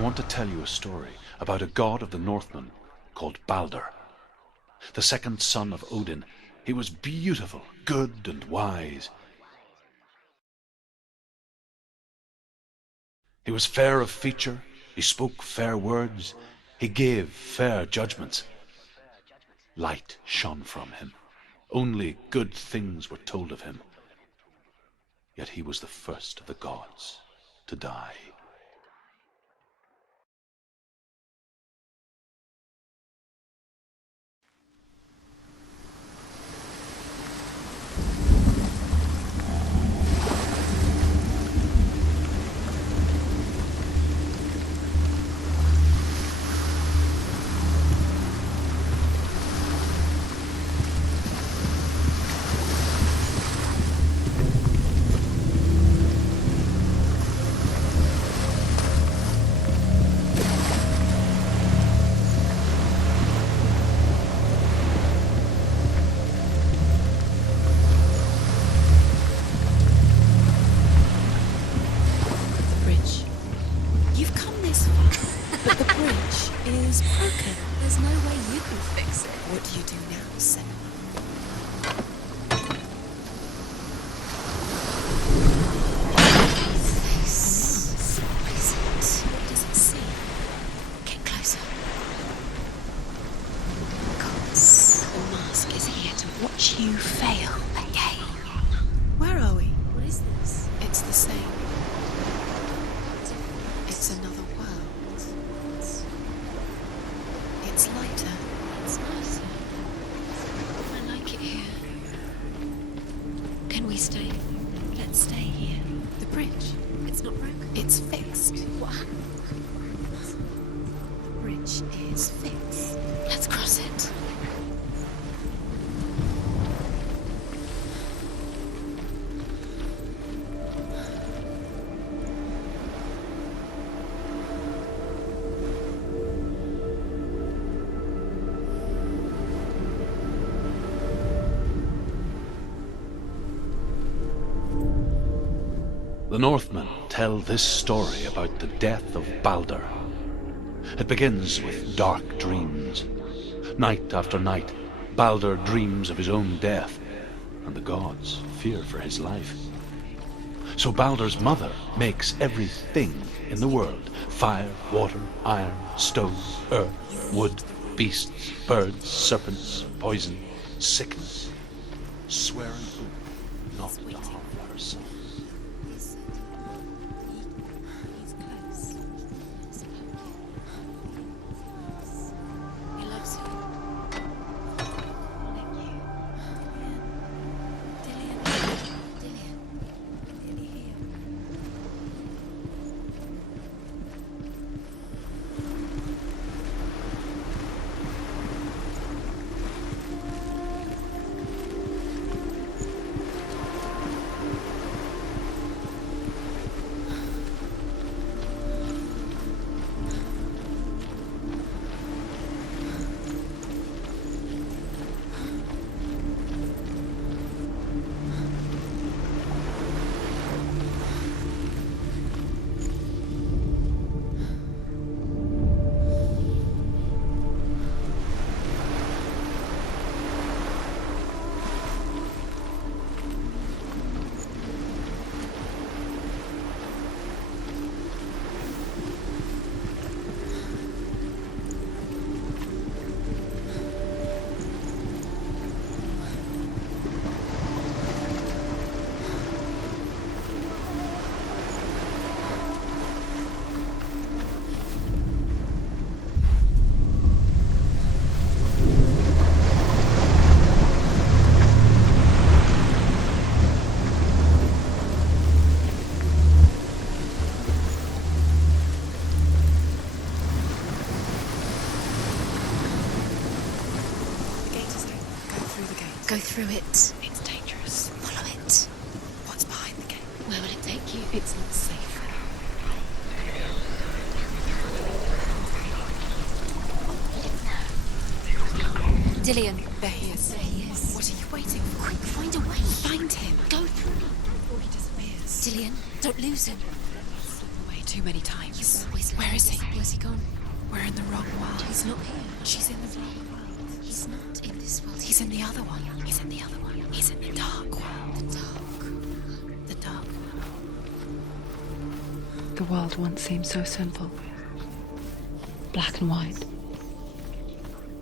want to tell you a story about a god of the Northmen called Balder. The second son of Odin. He was beautiful, good, and wise. He was fair of feature, he spoke fair words, he gave fair judgments. Light shone from him. Only good things were told of him. Yet he was the first of the gods to die. You fail again. Where are we? What is this? It's the same. It's another world. It's lighter. It's nicer. I like it here. Can we stay? Let's stay here. The bridge. It's not broken. It's fixed. What? The bridge is fixed. Let's cross it. The Northmen tell this story about the death of Balder. It begins with dark dreams. Night after night, Balder dreams of his own death, and the gods fear for his life. So Balder's mother makes everything in the world: fire, water, iron, stone, earth, wood, beasts, birds, serpents, poison, sickness, swearing not to harm her son. Go through it. It's dangerous. Follow it. What's behind the gate? Where will it take you? It's not safe. Dillion. There he is. There he is. What are you waiting for? Quick, find a way. Find him. Go through. Before he disappears. Dillion, don't lose him. That's the way too many times. Always Where is he? Where's he gone? We're in the wrong world. He's not here. She's in the wrong world. He's not in this world. He's in the other one. He's in the other one. He's in the dark world. The dark. The dark world. The world once seemed so simple. Black and white.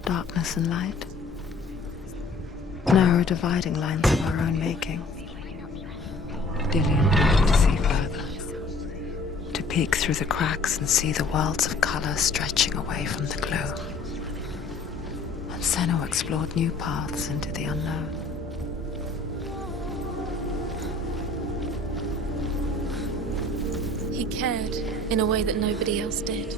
Darkness and light. Narrow dividing lines of our own making. Dillian tried to see further. To peek through the cracks and see the worlds of color stretching away from the glow. And Senua explored new paths into the unknown. He cared in a way that nobody else did.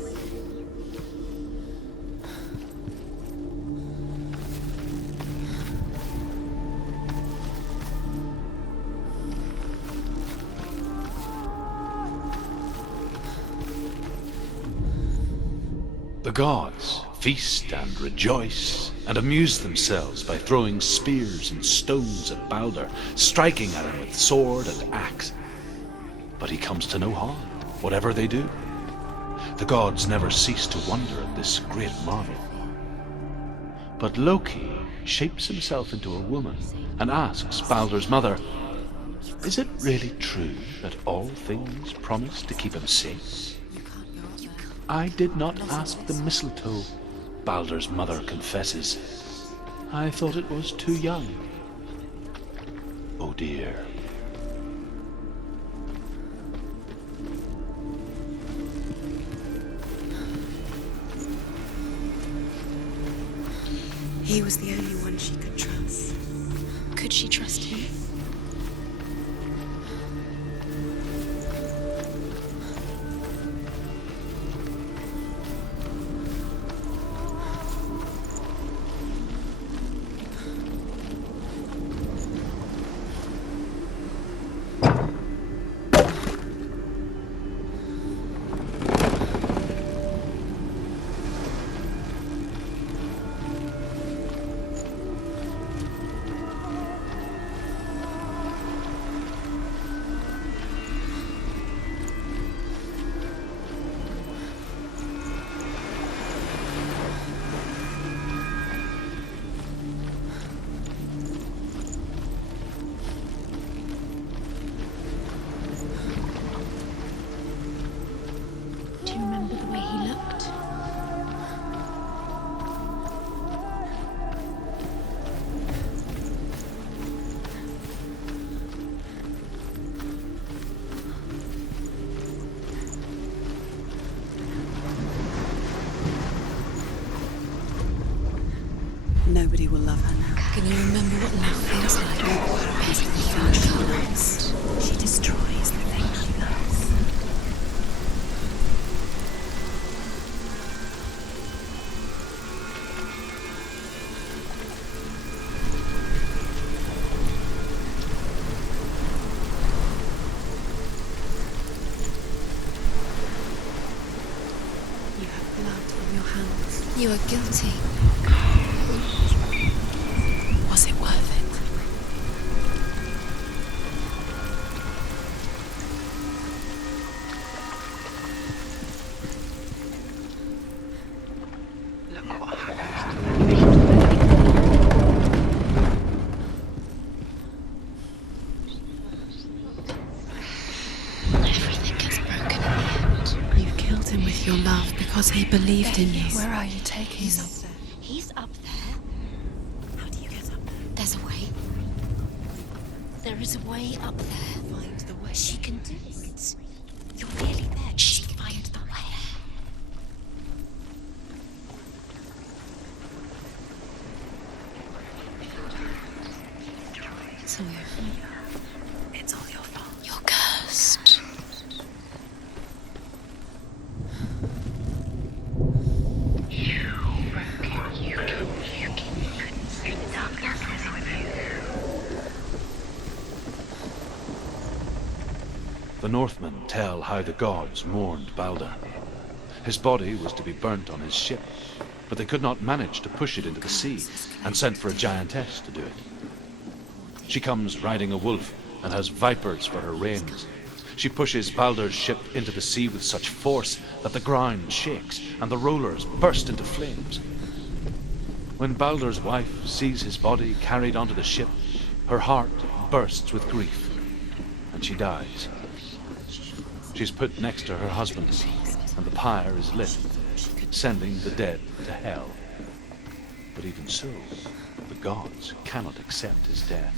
The gods feast and rejoice and amuse themselves by throwing spears and stones at Baldur, striking at him with sword and axe. But he comes to no harm, whatever they do. The gods never cease to wonder at this great marvel. But Loki shapes himself into a woman and asks Baldur's mother, "Is it really true that all things promise to keep him safe?" "I did not ask the mistletoe," Baldur's mother confesses. "I thought it was too young." Oh dear. He was the only one she could trust. Could she trust him? Do you remember the way he looked? Nobody will love her now. Can you remember what love feels like? Basically, she destroys the thing she loves. You have blood on your hands. You are guilty. Was it worth it? Look what Everything gets broken in the end. You killed him with your love because he believed in you. Where are you taking He's me? up there. He's up there. How do you get up there? There's a way. There is a way up there. Find the way. She can do it. You're really there. She can find the way. It's all your fault. It's all your fault. You're cursed. The Northmen tell how the gods mourned Baldur. His body was to be burnt on his ship, but they could not manage to push it into the sea, and sent for a giantess to do it. She comes riding a wolf and has vipers for her reins. She pushes Baldur's ship into the sea with such force that the ground shakes and the rollers burst into flames. When Baldur's wife sees his body carried onto the ship, her heart bursts with grief, and she dies. She's put next to her husband, and the pyre is lit, sending the dead to hell. But even so, the gods cannot accept his death.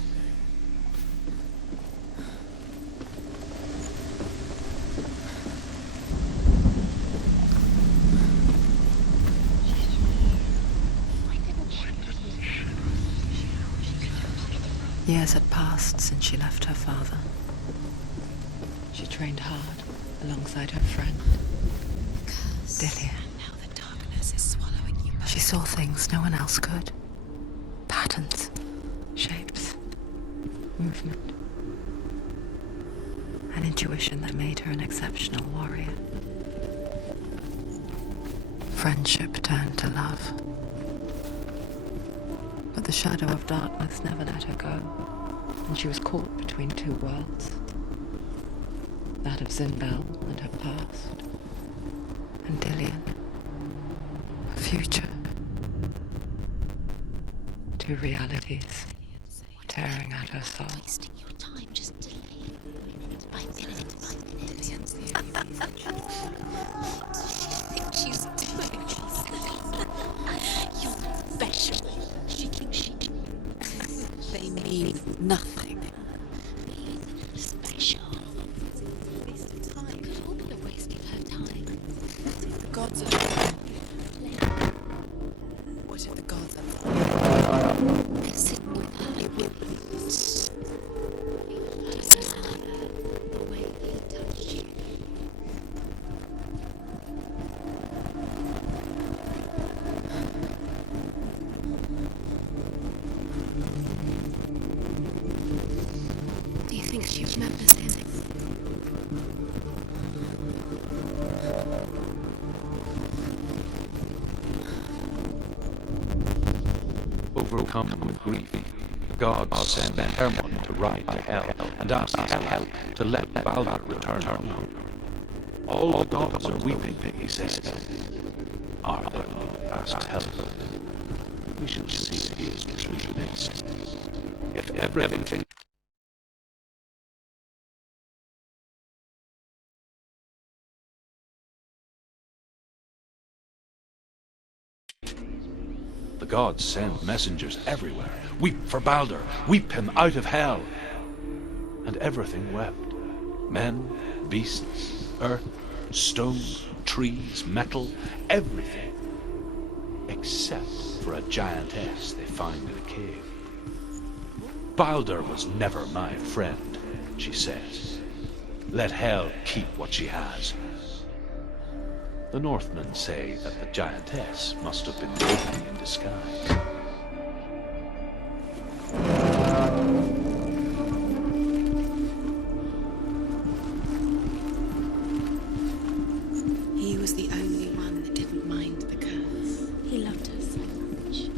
Years had passed since she left her father. She trained hard alongside her friend, Dillian. Now the darkness is swallowing you. She saw things no one else could. Patterns, shapes, movement. An intuition that made her an exceptional warrior. Friendship turned to love. But the shadow of darkness never let her go, and she was caught between two worlds. That of Zinbel and her past, and Dillian, her future. Two realities were tearing at her soul. Wasting your time just delaying minute by minute by minute. What does she think she's doing? You're special. She thinks she can. They mean nothing. Being special. Waste of time. It could all be a waste of her time. The gods are... What if the gods are... Is it with her? Does it matter the way he touched you? Do you think she remembers him? Overcome with grief, the gods send Hermon to ride to hell and ask Hell to let Baldur return home. All the gods are weeping, he says. Are they? Asks Hell. We shall see he is truly missed. If everything the gods send messengers everywhere. Weep for Baldur, weep him out of hell. And everything wept. Men, beasts, earth, stone, trees, metal, everything. Except for a giantess they find in a cave. Baldur was never my friend, she says. Let hell keep what she has. The Northmen say that the giantess must have been Loki in disguise. He was the only one that didn't mind the curse. He loved her so much.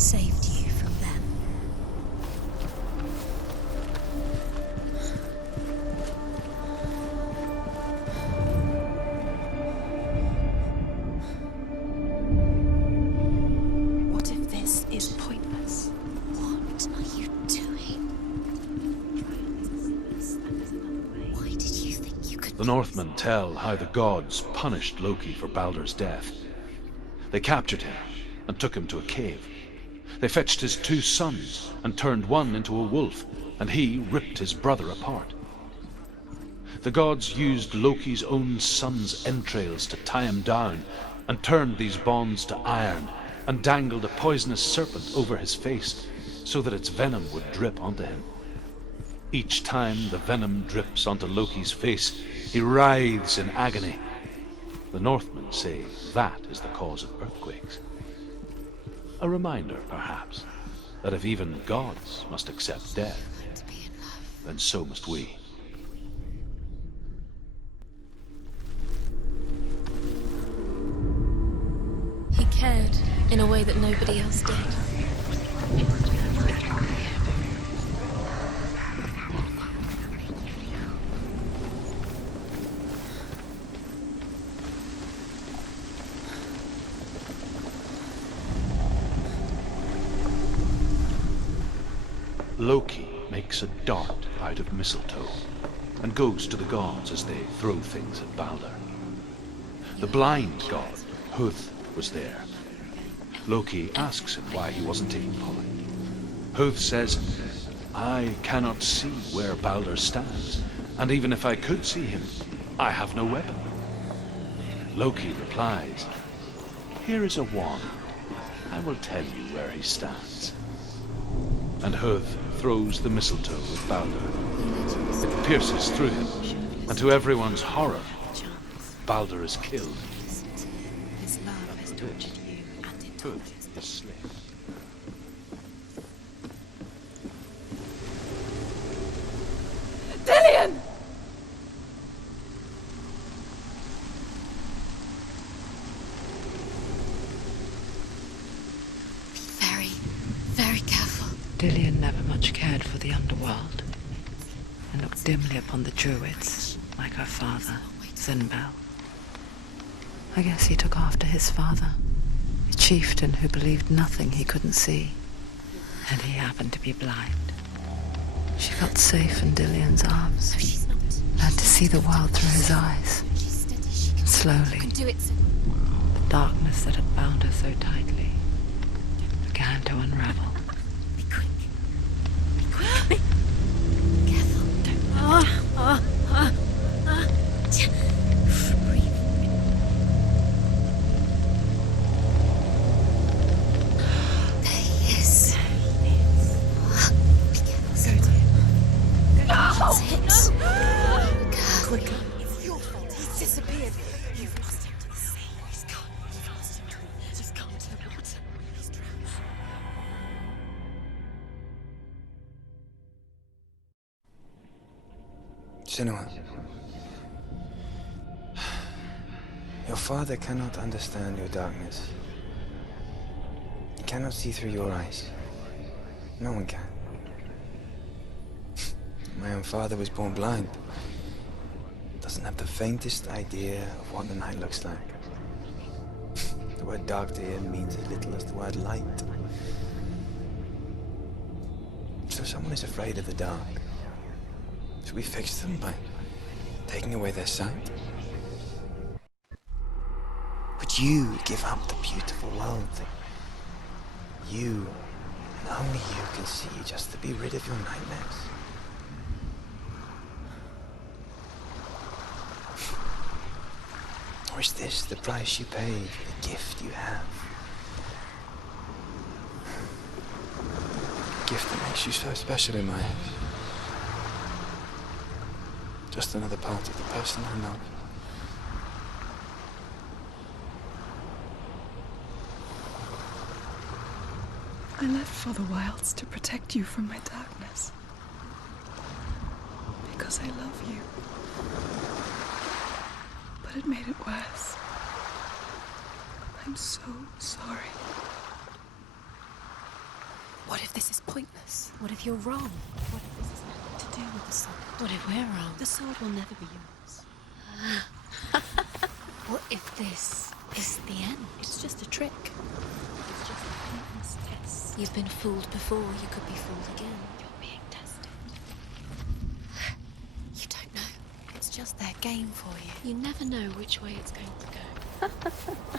saved you from them. What if this is pointless? What are you doing? Why did you think you could... The Northmen tell how the gods punished Loki for Baldur's death. They captured him and took him to a cave. They fetched his 2 sons and turned one into a wolf, and he ripped his brother apart. The gods used Loki's own son's entrails to tie him down, and turned these bonds to iron, and dangled a poisonous serpent over his face, so that its venom would drip onto him. Each time the venom drips onto Loki's face, he writhes in agony. The Northmen say that is the cause of earthquakes. A reminder, perhaps, that if even gods must accept death, then so must we. He cared in a way that nobody else did. Loki makes a dart out of mistletoe and goes to the gods as they throw things at Baldur. The blind god, Huth, was there. Loki asks him why he wasn't taking part. Huth says, "I cannot see where Baldur stands, and even if I could see him, I have no weapon." Loki replies, "Here is a wand. I will tell you where he stands." And Huth throws the mistletoe at Baldur. It pierces through him, and to everyone's horror, Baldur is killed. His love has tortured you, and it Huth is slain. Dillion! Be very, very careful. Dillion never much cared for the underworld, and looked dimly upon the druids, like her father, Zinbel. I guess he took after his father, a chieftain who believed nothing he couldn't see, and he happened to be blind. She felt safe in Dillion's arms, She's not. learned to see the world through his eyes. She's steady. She can Slowly, do it. the darkness that had bound her so tightly began to unravel. Be quick. Be quick. Be careful. Breathe. There he is. Be careful. That's it. Be careful. Quickly. It's your fault. He's disappeared. You've lost him to the sea. He's gone. You've lost him. Just come to the water. He's drowned. Senua, your father cannot understand your darkness. He cannot see through your eyes. No one can. My own father was born blind. Doesn't have the faintest idea of what the night looks like. The word dark to him means as little as the word light. So someone is afraid of the dark. So we fix them by taking away their sight. But you give up the beautiful world. You, and only you, can see just to be rid of your nightmares. Or is this the price you pay for the gift you have? A gift that makes you so special in my eyes. Just another part of the person I love. I left for the wilds to protect you from my darkness. Because I love you. But it made it worse. I'm so sorry. What if this is pointless? What if you're wrong? What if this has nothing to do with the sword? What if we're wrong? The sword will never be yours. What if this is the end? It's just a trick. It's just a pointless test. You've been fooled before, you could be fooled again. You're being tested. You don't know. It's just their game for you. You never know which way it's going to go.